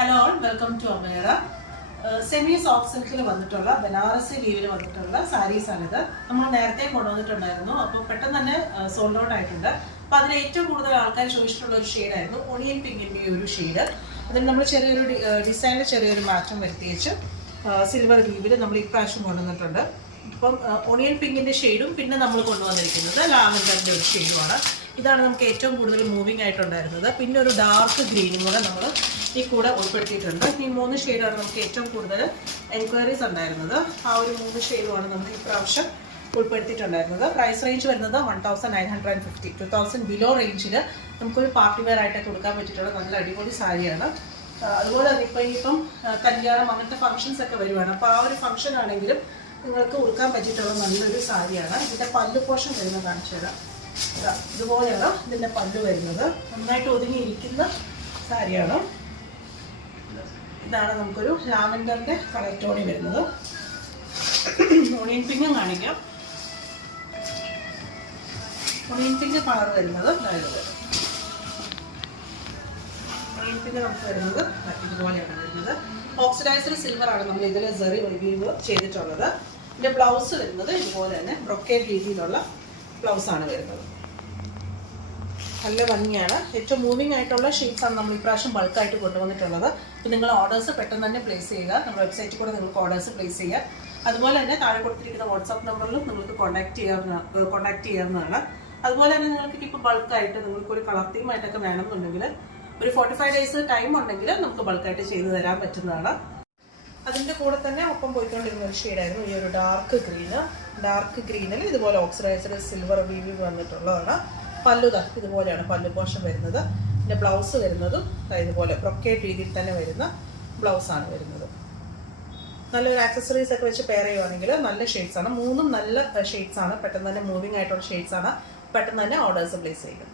Hello all, welcome to Amera. Semi soft സിൽക്കിൽ വന്നിട്ടുള്ള ബനാറസി വീവിൽ വന്നിട്ടുള്ള സാരീസാണിത്. നമ്മൾ നേരത്തെ കൊണ്ടുവന്നിട്ടുണ്ടായിരുന്നു. അപ്പോൾ പെട്ടെന്ന് തന്നെ സോൾഡ് ഔട്ട് ആയിട്ടുണ്ട്. അപ്പോൾ അതിൽ ഏറ്റവും കൂടുതൽ ആൾക്കാർ ചോദിച്ചിട്ടുള്ള ഒരു ഷെയ്ഡായിരുന്നു ഓണിയൻ പിങ്കിൻ്റെ ഒരു ഷെയ്ഡ്. അതിന് നമ്മൾ ചെറിയൊരു ഡിസൈനിൽ ചെറിയൊരു മാറ്റം വരുത്തിയേച്ച് സിൽവർ വീവിൽ നമ്മൾ ഇപ്രാവശ്യം കൊണ്ടുവന്നിട്ടുണ്ട്. ഇപ്പം ഓണിയൻ പിങ്കിൻ്റെ ഷെയ്ഡും പിന്നെ നമ്മൾ കൊണ്ടുവന്നിരിക്കുന്നത് ലാവൻഡറിൻ്റെ ഒരു ഷെയ്ഡുമാണ്. ഇതാണ് നമുക്ക് ഏറ്റവും കൂടുതൽ മൂവിങ് ആയിട്ടുണ്ടായിരുന്നത്. പിന്നെ ഒരു ഡാർക്ക് ഗ്രീനും കൂടെ നമ്മൾ ഈ കൂടെ ഉൾപ്പെടുത്തിയിട്ടുണ്ട്. ഈ 3 ഷെയ്ഡാണ് നമുക്ക് ഏറ്റവും കൂടുതൽ എൻക്വയറീസ് ഉണ്ടായിരുന്നത്. ആ ഒരു 3 ഷെയ്ഡുമാണ് നമ്മൾ ഇപ്രാവശ്യം ഉൾപ്പെടുത്തിയിട്ടുണ്ടായിരുന്നത്. പ്രൈസ് റേഞ്ച് വരുന്നത് 1950, 2000 ബിലോ റേഞ്ചിൽ നമുക്കൊരു പാർട്ടി വെയർ ആയിട്ട് കൊടുക്കാൻ പറ്റിയിട്ടുള്ള നല്ല അടിപൊളി സാരിയാണ്. അതുപോലെ തന്നെ ഇപ്പം കല്യാണം അങ്ങനത്തെ ഫംഗ്ഷൻസ് ഒക്കെ വരുവാണ്. അപ്പോൾ ആ ഒരു ഫംഗ്ഷൻ ആണെങ്കിലും നിങ്ങൾക്ക് ഉടുക്കാൻ പറ്റിയിട്ടുള്ള നല്ലൊരു സാരിയാണ്. ഇതിൻ്റെ പല്ല് പോർഷൻ വരുന്നത് കാണിച്ചു തരാം. ഇതുപോലെയാണ് ഇതിൻ്റെ പല്ല് വരുന്നത്. നന്നായിട്ട് ഒതുങ്ങിയിരിക്കുന്ന സാരിയാണ്. ഇതാണ് നമുക്കൊരു ലാവൻഡറിൻ്റെ കളർ ടോണി വരുന്നത്. ഓണിയൻ പിങ്കും കാണിക്കാം. ഓണിയൻ പിങ്ക് കളർ വരുന്നത് ഓണിയൻ പിങ്ക് നമുക്ക് വരുന്നത് ഇതുപോലെയാണ് വരുന്നത്. ഓക്സിഡൈസ്ഡ് സിൽവർ ആണ് നമ്മൾ ഇതിൽ സെറി റിവ്യൂ ചെയ്തിട്ടുള്ളത്. ഇതിൻ്റെ ബ്ലൗസ് വരുന്നത് ഇതുപോലെ തന്നെ ബ്രൊക്കേഡ് രീതിയിലുള്ള ബ്ലൗസാണ് വരുന്നത്. നല്ല ഭംഗിയാണ്. ഏറ്റവും മൂവിങ് ആയിട്ടുള്ള ഷീറ്റ്സാണ് നമ്മൾ ഇപ്രാവശ്യം ബൾക്കായിട്ട് കൊണ്ടുവന്നിട്ടുള്ളത്. അപ്പോൾ നിങ്ങൾ ഓർഡേഴ്സ് പെട്ടെന്ന് തന്നെ പ്ലേസ് ചെയ്യുക. നമ്മുടെ വെബ്സൈറ്റിൽ കൂടെ നിങ്ങൾക്ക് ഓർഡേഴ്സ് പ്ലേസ് ചെയ്യുക. അതുപോലെ തന്നെ താഴെ കൊടുത്തിരിക്കുന്ന വാട്സാപ്പ് നമ്പറിലും നിങ്ങൾക്ക് കോൺടാക്ട് ചെയ്യാവുന്നതാണ്. അതുപോലെ തന്നെ നിങ്ങൾക്ക് ഇപ്പോൾ ബൾക്കായിട്ട് നിങ്ങൾക്കൊരു കളർ തീമായിട്ടൊക്കെ വേണമെന്നുണ്ടെങ്കിൽ ഒരു 45 days ടൈം ഉണ്ടെങ്കിൽ നമുക്ക് ബൾക്കായിട്ട് ചെയ്തു തരാൻ പറ്റുന്നതാണ്. അതിൻ്റെ കൂടെ തന്നെ ഒപ്പം പോയിക്കൊണ്ടിരുന്ന ഒരു ഷെയ്ഡായിരുന്നു ഈ ഒരു ഡാർക്ക് ഗ്രീനിൽ ഇതുപോലെ ഓക്സിഡൈസ്ഡ് സിൽവർ വീവിൽ വന്നിട്ടുള്ളതാണ്. പല്ലുത ഇതുപോലെയാണ് പല്ലു പോർഷൻ വരുന്നത്. പിന്നെ ബ്ലൗസ് വരുന്നതും ഇതുപോലെ ബ്രൊക്കേഡ് രീതിയിൽ തന്നെ വരുന്ന ബ്ലൗസാണ് വരുന്നത്. നല്ലൊരു ആക്സസറീസ് ഒക്കെ വെച്ച് പെയർ ചെയ്യുവാണെങ്കിൽ നല്ല ഷെയ്ഡ്സാണ്. 3 നല്ല ഷെയ്ഡ്സാണ്. പെട്ടെന്ന് തന്നെ മൂവിങ് ആയിട്ടുള്ള ഷെയ്ഡ്സാണ്. പെട്ടെന്ന് തന്നെ ഓർഡേഴ്സ് പ്ലേസ് ചെയ്യുക.